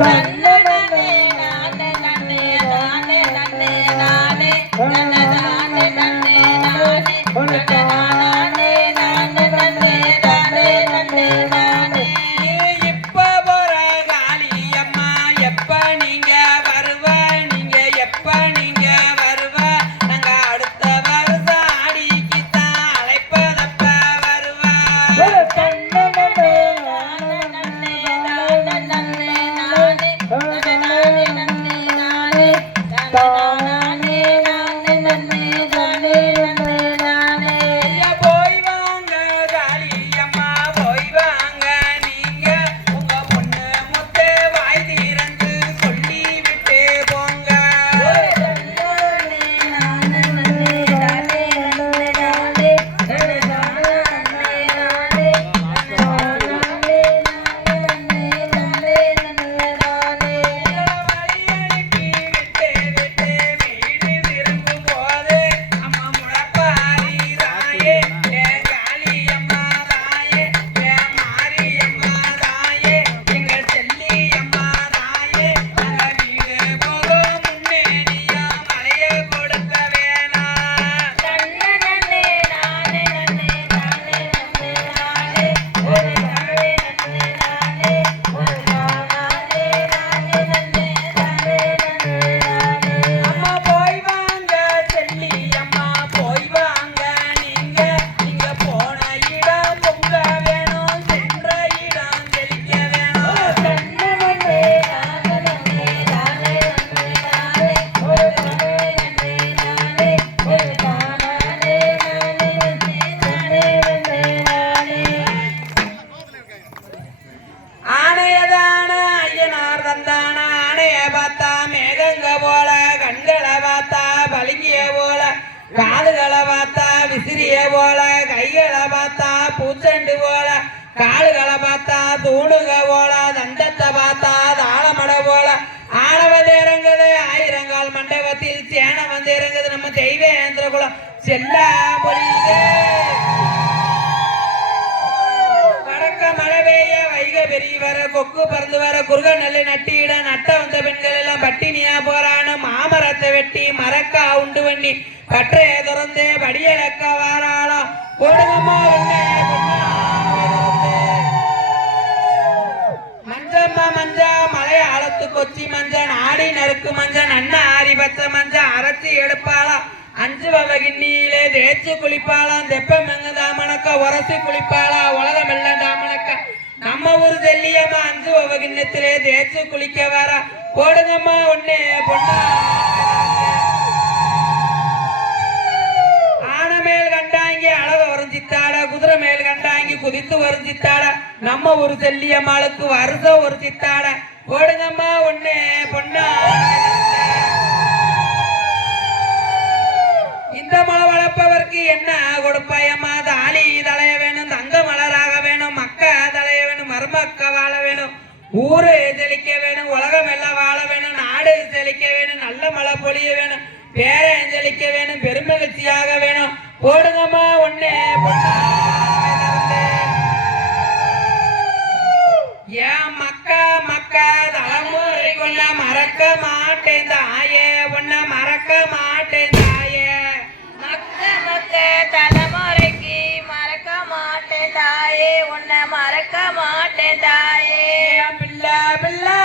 but பார்த்தா போல தண்டத்தை பார்த்தா தாளமட போல. ஆடவது இறங்குது ஆயிரங்கால் மண்டபத்தில் சேனம் வந்து இறங்குது நம்ம தெய்வேந்திர குலம் செல்லா பொழியுதே. வடக்க மழை பெய்ய வைக பெரிய வர கொக்கு பறந்து வர குறுக நெல்லை நட்டியிட நட்ட வந்த பெண்கள் எல்லாம் பட்டினியா போறான்னு மாமரத்தை வெட்டி மரக்கா உண்டு பண்ணி கற்றைய திறந்து வடியலக்க வாராளம் கொடுங்கம்மா நாடி நறுக்கு மஞ்ச நன்ன ஆரி பச்சை மஞ்ச அரைச்சி எடுப்பாளாம் அஞ்சு வகை கிண்ணியிலே தேய்ச்சு குளிப்பாளாம் தெப்பம் எங்க தாமணக்க உரசி குளிப்பாளா. உலகம் எல்லாம் தாமணக்க. நம்ம ஊர் தெல்லியம்மா அஞ்சு வகை கிண்ணத்திலே தேய்ச்சு குளிக்க வர. போடுங்கம்மா ஒண்ணு பொண்ணா. ஆன மேல் கண்டாங்கி அழக வரைஞ்சித்தாட. குதிரை மேல் கண்டாங்கி குதித்து வரைஞ்சித்தாட. நம்ம ஒரு செல்லியம்மாளுக்கு வருஷம் ஒரு சித்தாட போடுங்கம்மா ஒண்ணு. பொண்ணா இந்த மலை வளர்ப்பவர்க்கு என்ன கொடுப்பாயம்மா? தாலி தலைய வேணும் தங்க மலராக வேணும் மக்க தலைய வேணும் மருமக்க வாழ வேணும் ஊரு செழிக்க வேணும் உலகம் எல்லாம் வாழ வேணும் நாடு செழிக்க வேணும் நல்ல மழை பொழிய வேணும் பேரன் செழிக்க வேணும் பெருமகிழ்ச்சியாக வேணும். போடுங்கம்மா ஒண்ணு. பொண்ணா ஏன் மக்கா கொள்ள மறக்க மாட்டேன் தாயே உன்னை மறக்க மாட்டேன் தாயே. மக்க மக்க தலைமுறைக்கு மறக்க மாட்டேன் தாயே உன்னை மறக்க மாட்டேன் தாயே. பிள்ளை பிள்ளை?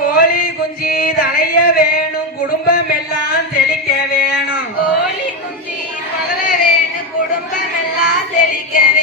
கோழி குஞ்சி தலைய வேணும் குடும்பம் எல்லாம் தெளிக்க வேணும். கோழி குஞ்சி வளர வேணும் குடும்பம் எல்லாம் தெளிக்க வேணும்